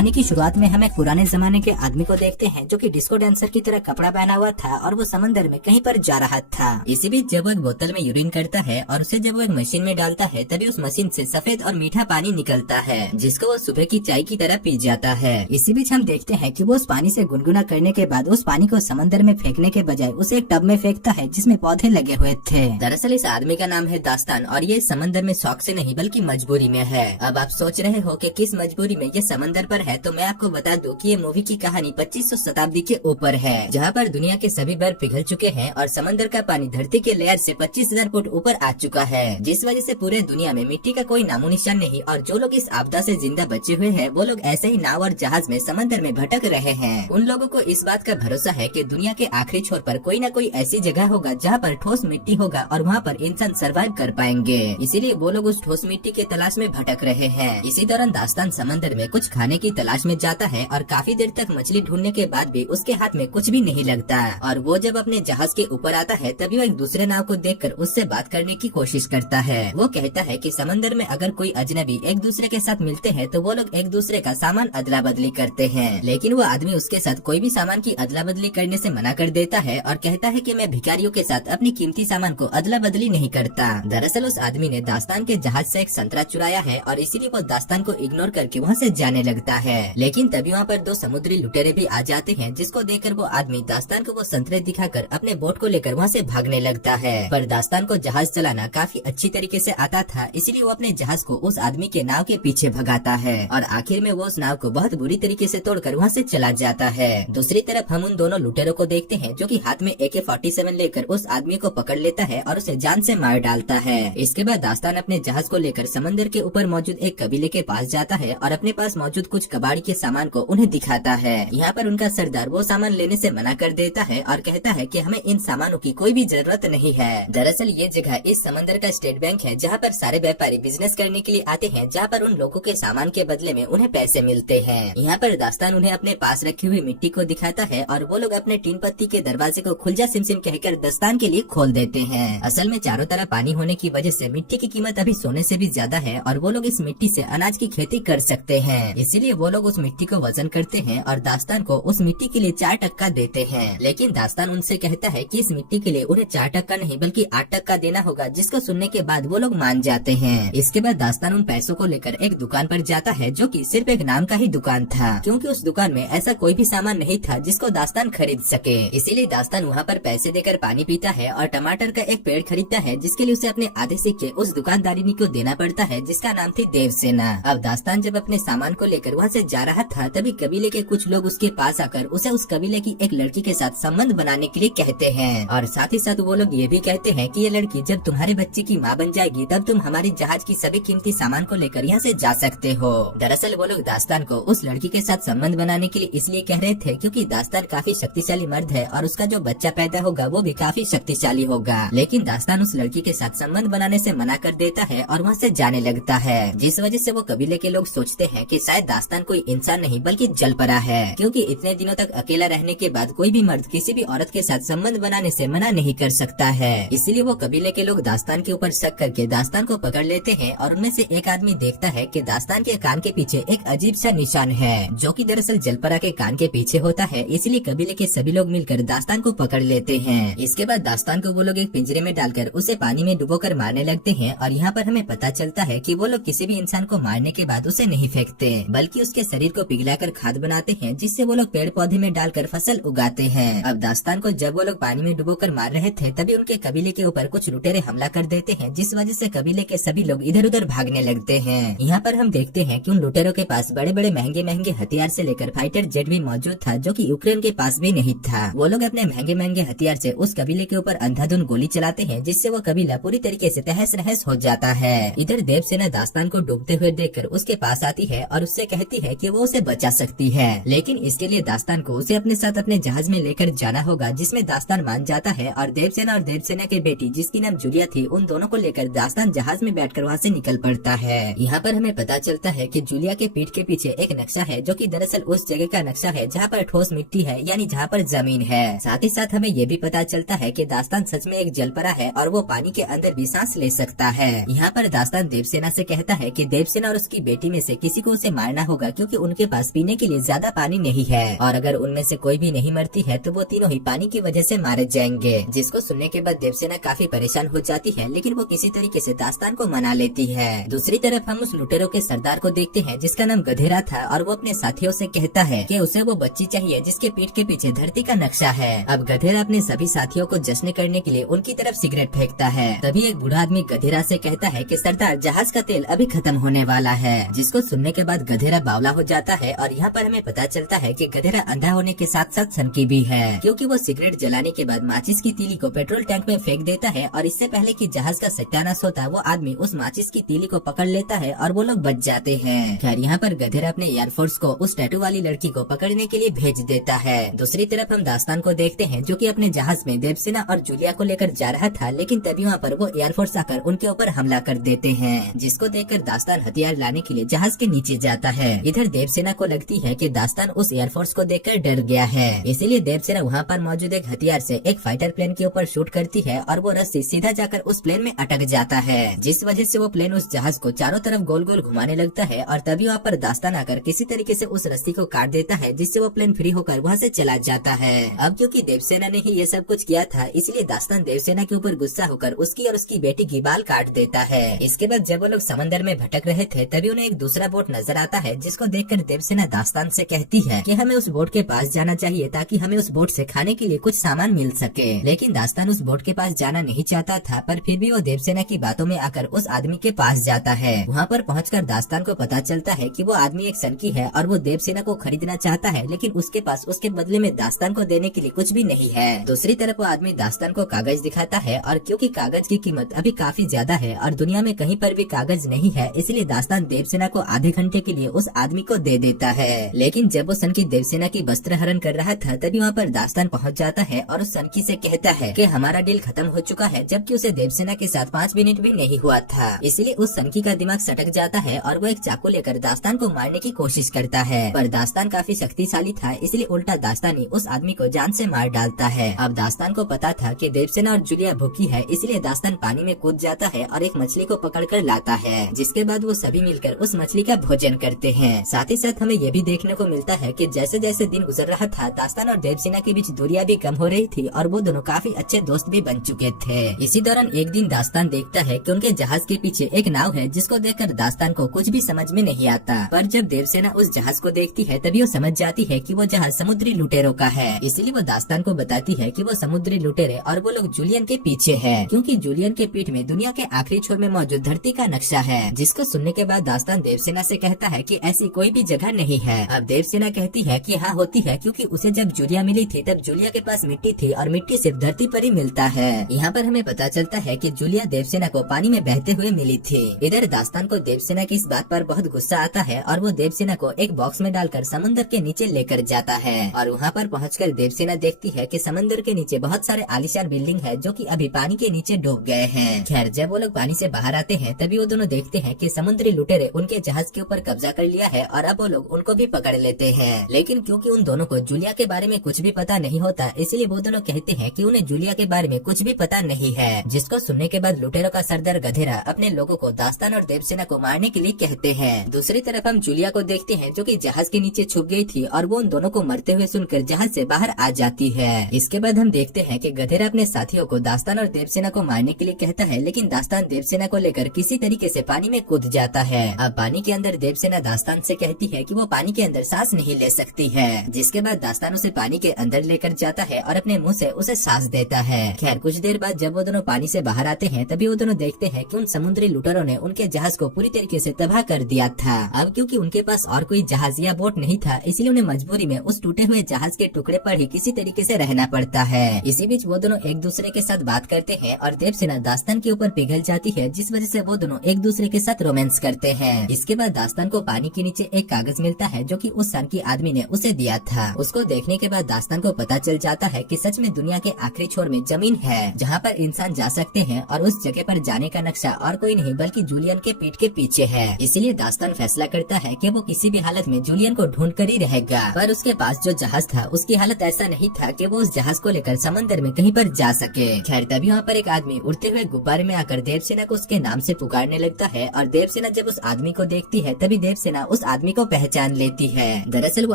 कहानी की शुरुआत में हम एक पुराने जमाने के आदमी को देखते हैं जो कि डिस्को डांसर की तरह कपड़ा पहना हुआ था और वो समंदर में कहीं पर जा रहा था। इसी बीच जब वो एक बोतल में यूरिन करता है और उसे जब वो एक मशीन में डालता है तभी उस मशीन से सफेद और मीठा पानी निकलता है जिसको वो सुबह की चाय की तरह पी जाता है। इसी बीच हम देखते हैं कि वो उस पानी से गुनगुना करने के बाद उस पानी को समंदर में फेंकने के बजाय उसे एक टब में फेंकता है जिसमें पौधे लगे हुए थे। दरअसल इस आदमी का नाम है दास्तान और ये समंदर में शौक से नहीं बल्कि मजबूरी में है। अब आप सोच रहे हो कि किस मजबूरी में ये समंदर पर है, तो मैं आपको बता दूं कि ये मूवी की कहानी 2500 शताब्दी के ऊपर है जहाँ पर दुनिया के सभी बर्फ पिघल चुके हैं और समंदर का पानी धरती के लेयर से 25,000 फुट ऊपर आ चुका है, जिस वजह से पूरे दुनिया में मिट्टी का कोई नामो निशान नहीं। और जो लोग इस आपदा से जिंदा बचे हुए हैं वो लोग ऐसे ही नाव और जहाज में समंदर में भटक रहे हैं। उन लोगों को इस बात का भरोसा है कि दुनिया के आखिरी छोर पर कोई न कोई ऐसी जगह होगा जहाँ पर ठोस मिट्टी होगा और वहाँ पर इंसान सर्वाइव कर पाएंगे, इसीलिए वो लोग उस ठोस मिट्टी के तलाश में भटक रहे हैं। इसी दौरान दास्तान समंदर में कुछ खाने की तलाश में जाता है और काफी देर तक मछली ढूंढने के बाद भी उसके हाथ में कुछ भी नहीं लगता और वो जब अपने जहाज के ऊपर आता है तभी वो एक दूसरे नाव को देखकर उससे बात करने की कोशिश करता है। वो कहता है कि समंदर में अगर कोई अजनबी एक दूसरे के साथ मिलते हैं तो वो लोग एक दूसरे का सामान अदला बदली करते हैं, लेकिन वो आदमी उसके साथ कोई भी सामान की अदला बदली करने से मना कर देता है और कहता है कि मैं भिखारियों के साथ अपनी कीमती सामान को अदला बदली नहीं करता। दरअसल उस आदमी ने दास्तान के जहाज से एक संतरा चुराया है और इसीलिए वो दास्तान को इग्नोर करके वहाँ से जाने लगता है। लेकिन तभी वहाँ पर दो समुद्री लुटेरे भी आ जाते हैं जिसको देखकर वो आदमी दास्तान को वो संतरे दिखाकर अपने बोट को लेकर वहाँ से भागने लगता है। पर दास्तान को जहाज चलाना काफी अच्छी तरीके से आता था, इसलिए वो अपने जहाज को उस आदमी के नाव के पीछे भगाता है और आखिर में वो उस नाव को बहुत बुरी तरीके से तोड़कर वहाँ से चला जाता है। दूसरी तरफ हम उन दोनों लुटेरों को देखते हैं जो कि हाथ में AK-47 लेकर उस आदमी को पकड़ लेता है और उसे जान से मार डालता है। इसके बाद दास्तान अपने जहाज को लेकर समंदर के ऊपर मौजूद एक कबीले के पास जाता है और अपने पास मौजूद कुछ कबाड़ी के सामान को उन्हें दिखाता है। यहाँ पर उनका सरदार वो सामान लेने से मना कर देता है और कहता है कि हमें इन सामानों की कोई भी जरूरत नहीं है। दरअसल ये जगह इस समंदर का स्टेट बैंक है जहाँ पर सारे व्यापारी बिजनेस करने के लिए आते हैं, जहाँ पर उन लोगों के सामान के बदले में उन्हें पैसे मिलते हैं। यहाँ पर दास्तान उन्हें अपने पास रखी हुई मिट्टी को दिखाता है और वो लोग अपने टीन पत्ती के दरवाजे को खुल जा सिमसिम कहकर दास्तान के लिए खोल देते हैं। असल में चारों तरफ पानी होने की वजह से मिट्टी की कीमत अभी सोने से भी ज्यादा है और वो लोग इस मिट्टी से अनाज की खेती कर सकते हैं, इसीलिए वो लोग उस मिट्टी को वजन करते हैं और दास्तान को उस मिट्टी के लिए 4% देते हैं। लेकिन दास्तान उनसे कहता है कि इस मिट्टी के लिए उन्हें 4% नहीं बल्कि 8% देना होगा, जिसको सुनने के बाद वो लोग मान जाते हैं। इसके बाद दास्तान उन पैसों को लेकर एक दुकान पर जाता है जो कि सिर्फ एक नाम का ही दुकान था, क्योंकि उस दुकान में ऐसा कोई भी सामान नहीं था जिसको दास्तान खरीद सके। इसीलिए दास्तान वहाँ पर पैसे देकर पानी पीता है और टमाटर का एक पेड़ खरीदता है जिसके लिए उसे अपने आधे सिक्के उस दुकानदारिनी को देना पड़ता है जिसका नाम थी देवसेना। अब दास्तान जब अपने सामान को लेकर वहाँ से जा रहा था तभी कबीले के कुछ लोग उसके पास आकर उसे उस कबीले की एक लड़की के साथ संबंध बनाने के लिए कहते हैं और साथ ही साथ वो लोग ये भी कहते हैं कि ये लड़की जब तुम्हारे बच्चे की माँ बन जाएगी तब तुम हमारे जहाज की सभी कीमती सामान को लेकर यहाँ से जा सकते हो। दरअसल वो लोग दास्तान को उस लड़की के साथ संबंध बनाने के लिए इसलिए कह रहे थे क्योंकि दास्तान काफी शक्तिशाली मर्द है और उसका जो बच्चा पैदा होगा वो भी काफी शक्तिशाली होगा। लेकिन दास्तान उस लड़की के साथ संबंध बनाने से मना कर देता है और वहाँ से जाने लगता है, जिस वजह से वो कबीले के लोग सोचते हैं कि शायद दास्तान कोई इंसान नहीं बल्कि जलपरा है, क्योंकि इतने दिनों तक अकेला रहने के बाद कोई भी मर्द किसी भी औरत के साथ संबंध बनाने से मना नहीं कर सकता है। इसीलिए वो कबीले के लोग दास्तान के ऊपर शक करके दास्तान को पकड़ लेते हैं और उनमें से एक आदमी देखता है कि दास्तान के कान के पीछे एक अजीब सा निशान है जो कि दरअसल जलपरा के कान के पीछे होता है, इसलिए कबीले के सभी लोग मिलकर दास्तान को पकड़ लेते हैं। इसके बाद दास्तान को वो लोग एक पिंजरे में डालकर उसे पानी में डुबोकर मारने लगते हैं और यहाँ पर हमें पता चलता है कि वो लोग किसी भी इंसान को मारने के बाद उसे नहीं फेंकते बल्कि उसके शरीर को पिघलाकर खाद बनाते हैं, जिससे वो लोग पेड़ पौधे में डालकर फसल उगाते हैं। अब दास्तान को जब वो लोग पानी में डुबोकर मार रहे थे तभी उनके कबीले के ऊपर कुछ लुटेरे हमला कर देते हैं, जिस वजह से कबीले के सभी लोग इधर उधर भागने लगते हैं। यहाँ पर हम देखते हैं कि उन लुटेरों के पास बड़े बड़े महंगे महंगे हथियार से लेकर फाइटर जेट भी मौजूद था जो कि यूक्रेन के पास भी नहीं था। वो लोग अपने महंगे महंगे हथियार से उस कबीले के ऊपर अंधाधुंध गोली चलाते हैं, जिससे वो कबीला पूरी तरीके से तहस नहस हो जाता है। इधर देवसेना दास्तान को डूबते हुए देखकर उसके पास आती है और उससे कहती है कि वो उसे बचा सकती है, लेकिन इसके लिए दास्तान को उसे अपने साथ अपने जहाज में लेकर जाना होगा, जिसमें दास्तान मान जाता है और देवसेना की बेटी जिसकी नाम जूलिया थी उन दोनों को लेकर दास्तान जहाज में बैठकर वहाँ से निकल पड़ता है। यहाँ पर हमें पता चलता है कि जूलिया के पीठ के पीछे एक नक्शा है जो कि दरअसल उस जगह का नक्शा है जहाँ पर ठोस मिट्टी है, यानी जहाँ पर जमीन है। साथ ही साथ हमें ये भी पता चलता है कि दास्तान सच में एक जलपरा है और वो पानी के अंदर भी सांस ले सकता है। यहाँ पर दास्तान देवसेना से कहता है कि देवसेना और उसकी बेटी में से किसी को उसे मारना होगा, क्योंकि उनके पास पीने के लिए ज्यादा पानी नहीं है और अगर उनमें से कोई भी नहीं मरती है तो वो तीनों ही पानी की वजह से मारे जाएंगे। जिसको सुनने के बाद देवसेना काफी परेशान हो जाती है, लेकिन वो किसी तरीके से दास्तान को मना लेती है। दूसरी तरफ हम उस लुटेरों के सरदार को देखते हैं जिसका नाम गधेरा था और वो अपने साथियों से कहता है कि उसे वो बच्ची चाहिए जिसके पीठ के पीछे धरती का नक्शा है। अब गधेरा अपने सभी साथियों को जश्न करने के लिए उनकी तरफ सिगरेट फेंकता है। तभी एक बूढ़ा आदमी गधेरा से कहता है कि सरदार जहाज का तेल अभी खत्म होने वाला है। जिसको सुनने के बाद गधेरा बावला हो जाता है और यहाँ पर हमें पता चलता है कि गधेरा अंधा होने के साथ साथ सनकी भी है, क्योंकि वो सिगरेट जलाने के बाद माचिस की तीली को पेट्रोल टैंक में फेंक देता है और इससे पहले कि जहाज का सत्यानाश होता वो आदमी उस माचिस की तीली को पकड़ लेता है और वो लोग बच जाते हैं। खैर यहाँ पर गधेरा अपने एयरफोर्स को उस टैटू वाली लड़की को पकड़ने के लिए भेज देता है। दूसरी तरफ हम दास्तान को देखते हैं जो कि अपने जहाज में देवसेना और जूलिया को लेकर जा रहा था, लेकिन तभी वहाँ पर वो एयरफोर्स आकर उनके ऊपर हमला कर देते हैं, जिसको देखकर दास्तान हथियार लाने के लिए जहाज के नीचे जाता है। इधर देवसेना को लगती है कि दास्तान उस एयरफोर्स को देखकर डर गया है, इसीलिए देवसेना वहाँ पर मौजूद एक हथियार से एक फाइटर प्लेन के ऊपर शूट करती है और वो रस्सी सीधा जाकर उस प्लेन में अटक जाता है, जिस वजह से वो प्लेन उस जहाज को चारों तरफ गोल गोल घुमाने लगता है और तभी वहाँ पर दास्तान आकर किसी तरीके से उस रस्सी को काट देता है, जिससे वो प्लेन फ्री होकर वहाँ से चला जाता है। अब क्योंकि देवसेना ने ही ये सब कुछ किया था, इसलिए दास्तान देवसेना के ऊपर गुस्सा होकर उसकी और उसकी बेटी की बाल काट देता है। इसके बाद जब वो लोग समंदर में भटक रहे थे तभी उन्हें एक दूसरा बोट नजर आता है, जिसको देखकर देवसेना दास्तान से कहती है कि हमें उस बोट के पास जाना चाहिए ताकि हमें उस बोट से खाने के लिए कुछ सामान मिल सके। लेकिन दास्तान उस बोट के पास जाना नहीं चाहता था, पर फिर भी वो देवसेना की बातों में आकर उस आदमी के पास जाता है। वहाँ पर पहुंचकर दास्तान को पता चलता है कि वो आदमी एक सनकी है और वो देवसेना को खरीदना चाहता है, लेकिन उसके पास उसके बदले में दास्तान को देने के लिए कुछ भी नहीं है। दूसरी तरफ वो आदमी दास्तान को कागज दिखाता है और क्योंकि कागज की कीमत अभी काफी ज्यादा है और दुनिया में कहीं पर भी कागज नहीं है, इसलिए दास्तान देवसेना को आधे घंटे के लिए उस आदमी को दे देता है। लेकिन जब वो सनकी देवसेना की वस्त्र हरण कर रहा था तभी वहाँ पर दास्तान पहुँच जाता है और उस सनकी से कहता है कि हमारा डील खत्म हो चुका है, जबकि उसे देवसेना के साथ 5 मिनट भी नहीं हुआ था। इसलिए उस सनकी का दिमाग सटक जाता है और वो एक चाकू लेकर दास्तान को मारने की कोशिश करता है, पर दास्तान काफी शक्तिशाली था, इसलिए उल्टा दास्तान ही उस आदमी को जान से मार डालता है। अब दास्तान को पता था कि देवसेना और जूलिया भूखी है, इसलिए दास्तान पानी में कूद जाता है और एक मछली को पकड़कर लाता है, जिसके बाद वो सभी मिलकर उस मछली का भोजन करते हैं। साथ ही साथ हमें ये भी देखने को मिलता है कि जैसे जैसे दिन गुजर रहा था, दास्तान और देवसेना के बीच दूरियां भी कम हो रही थी और वो दोनों काफी अच्छे दोस्त भी बन चुके थे। इसी दौरान एक दिन दास्तान देखता है कि उनके जहाज के पीछे एक नाव है, जिसको देखकर दास्तान को कुछ भी समझ में नहीं आता, पर जब देवसेना उस जहाज को देखती है तभी वो समझ जाती है कि वो जहाज समुद्री लुटेरों का है। इसीलिए वो दास्तान को बताती है कि वो समुद्री लुटेरे और वो लोग जूलियन के पीछे है, क्योंकि जूलियन के पीठ में दुनिया के आखिरी छोर में मौजूद धरती का नक्शा है। जिसको सुनने के बाद दास्तान देवसेना से कहता है कि ऐसी कोई भी जगह नहीं है। अब देवसेना कहती है कि हाँ होती है, क्योंकि उसे जब जूलिया मिली थी तब जूलिया के पास मिट्टी थी और मिट्टी सिर्फ धरती पर ही मिलता है। यहाँ पर हमें पता चलता है कि जूलिया देवसेना को पानी में बहते हुए मिली थी। इधर दास्तान को देवसेना की इस बात पर बहुत गुस्सा आता है और वो देवसेना को एक बॉक्स में डालकर समुद्र के नीचे लेकर जाता है और वहाँ पर पहुंचकर देवसेना देखती है कि समुद्र के नीचे बहुत सारे आलीशान बिल्डिंग है जो कि अभी पानी के नीचे डूब गए हैं। खैर जब वो लोग पानी से बाहर आते हैं तभी वो दोनों देखते हैं कि समुद्री लुटेरे उनके जहाज के ऊपर कब्जा कर लिया है और अब वो लोग उनको भी पकड़ लेते हैं। लेकिन क्योंकि उन दोनों को जूलिया के बारे में कुछ भी पता नहीं होता, इसलिए वो दोनों कहते हैं कि उन्हें जूलिया के बारे में कुछ भी पता नहीं है। जिसको सुनने के बाद लुटेरों का सरदार गधेरा अपने लोगों को दास्तान और देवसेना को मारने के लिए कहते हैं। दूसरी तरफ हम जूलिया को देखते हैं जो कि जहाज के नीचे छुप गई थी और वो उन दोनों को मरते हुए सुनकर जहाज से बाहर आ जाती है। इसके बाद हम देखते हैं कि गधेरा अपने साथियों को दास्तान और देवसेना को मारने के लिए कहता है, लेकिन दास्तान देवसेना को लेकर किसी तरीके से पानी में कूद जाता है। अब पानी के अंदर देवसेना दास्तान से कहती है कि वो पानी के अंदर सांस नहीं ले सकती है, जिसके बाद दास्तान उसे पानी के अंदर लेकर जाता है और अपने मुंह से उसे सांस देता है। खैर कुछ देर बाद जब वो दोनों पानी से बाहर आते हैं तभी वो दोनों देखते हैं कि उन समुद्री लुटेरों ने उनके जहाज को पूरी तरीके से तबाह कर दिया था। अब क्योंकि उनके पास और कोई जहाज या बोट नहीं था, इसलिए उन्हें मजबूरी में उस टूटे हुए जहाज के टुकड़े पर ही किसी तरीके से रहना पड़ता है। इसी बीच वो दोनों एक दूसरे के साथ बात करते हैं और देवसेना दास्तान के ऊपर पिघल जाती है, जिस वजह से वो दोनों एक दूसरे के साथ रोमांस करते हैं। इसके बाद दास्तान को पानी के नीचे एक कागज मिलता है जो कि उस सनकी आदमी ने उसे दिया था। उसको देखने के बाद दास्तान को पता चल जाता है कि सच में दुनिया के आखिरी छोर में जमीन है जहाँ पर इंसान जा सकते हैं और उस जगह पर जाने का नक्शा और कोई नहीं बल्कि जूलियन के पीठ के पीछे है। इसीलिए दास्तान फैसला करता है कि वो किसी भी हालत में जूलियन को ढूंढ कर ही रहेगा। पर उसके पास जो जहाज था उसकी हालत ऐसा नहीं था कि वो उस जहाज को लेकर समंदर में कहीं पर जा सके। खैर तभी वहाँ पर एक आदमी उड़ते हुए गुब्बारे में आकर देवसेना को उसके नाम से पुकारने लगता है और देवसेना जब उस आदमी को देखती है तभी देवसेना उस आदमी को पहचान लेती है। दरअसल वो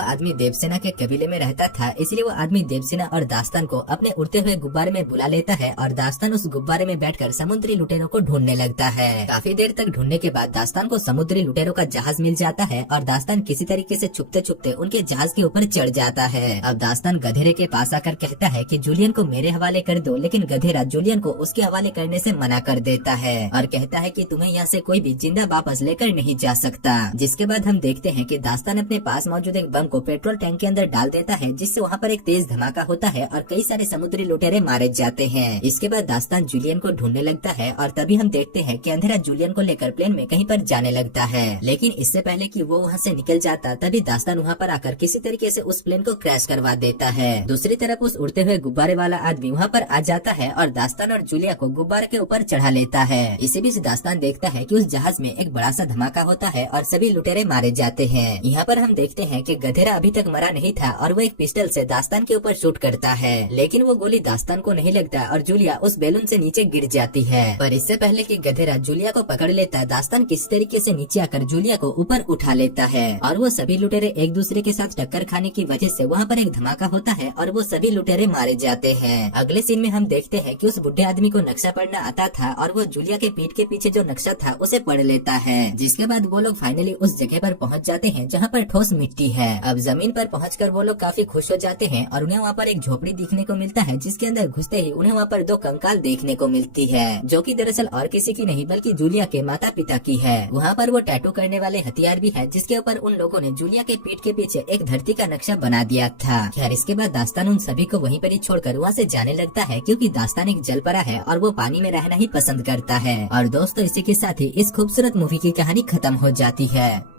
आदमी देवसेना के कबीले में रहता था, इसलिए वो आदमी देवसेना और दास्तान को अपने उड़ते हुए गुब्बारे में बुला लेता है और दास्तान उस गुब्बारे में बैठकर समुद्री लुटेरों को ढूंढने लगता है। काफी देर तक ढूंढने के बाद दास्तान को समुद्री लुटेरों का जहाज मिल जाता है और दास्तान किसी तरीके से छुपते छुपते उनके जहाज के ऊपर चढ़ जाता है। अब दास्तान गधेरे के पास आकर कहता है कि जूलियन को मेरे हवाले कर दो, लेकिन गधेरा जूलियन को उसके हवाले करने से मना कर देता है और कहता है कि तुम्हें यहाँ से कोई भी जिंदा वापस लेकर नहीं जा सकता। जिसके बाद हम देखते हैं कि दास्तान अपने पास मौजूद एक बम को पेट्रोल टैंक के अंदर डाल देता है, जिससे वहाँ पर एक तेज धमाका होता है और कई सारे समुद्री लुटेरे मारे जाते हैं। इसके बाद दास्तान जूलियन को ढूंढने लगता है और तभी हम देखते हैं कि अंधेरा जूलियन को लेकर प्लेन में कहीं पर जाने लगता है, लेकिन इससे पहले कि वो वहाँ से निकल जाता तभी दास्तान वहाँ पर आकर किसी तरीके से उस प्लेन को क्रैश करवा देता है। दूसरी तरफ उस उड़ते हुए गुब्बारे वाला आदमी वहाँ पर आ जाता है और दास्तान और जूलिया को गुब्बारे के ऊपर चढ़ा लेता है। इसी बीच दास्तान देखता है कि उस जहाज में एक बड़ा सा धमाका होता है और सभी लुटेरे मारे जाते हैं। यहाँ पर हम देखते हैं कि गधेरा अभी तक मरा नहीं था और वो एक पिस्टल से दास्तान के ऊपर शूट करता है, लेकिन वो गोली दास्तान को नहीं लगता और जूलिया उस बैलून से नीचे गिर जाती है। पर इससे पहले कि गधेरा जूलिया को पकड़ लेता है, दास्तान किसी तरीके से नीचे आकर जूलिया को ऊपर उठा लेता है और वो सभी लुटेरे एक दूसरे के साथ टक्कर खाने की वजह से वहाँ पर एक धमाका होता है और वो सभी लुटेरे मारे जाते हैं। अगले सीन में हम देखते हैं कि उस बुढ़े आदमी को नक्शा पढ़ना आता था और वो जूलिया के पीठ के पीछे जो नक्शा था उसे पढ़ लेता है। जिसके बाद वो लोग फाइनली उस जगह पर पहुंच जाते हैं जहाँ पर ठोस मिट्टी है। अब जमीन पर पहुंचकर वो लोग काफी खुश हो जाते हैं और उन्हें वहाँ पर एक झोपड़ी दिखने को मिलता है, जिसके अंदर घुसते ही उन्हें वहाँ पर दो कंकाल देखने को मिलती है, जो कि दरअसल और किसी की नहीं बल्कि जूलिया के माता पिता की है। वहाँ पर वो टैटू करने वाले हथियार भी है, जिसके ऊपर उन लोगों ने जूलिया के पीठ के पीछे एक धरती का नक्शा बना दिया था। खैर इसके बाद दास्तान उन सभी को वहीं पर ही छोड़कर वहाँ से जाने लगता है, क्योंकि दास्तान एक जलपरा है और वो पानी में रहना ही पसंद करता है। और दोस्तों इसी के साथ ही इस खूबसूरत मूवी की कहानी खत्म हो जाती है।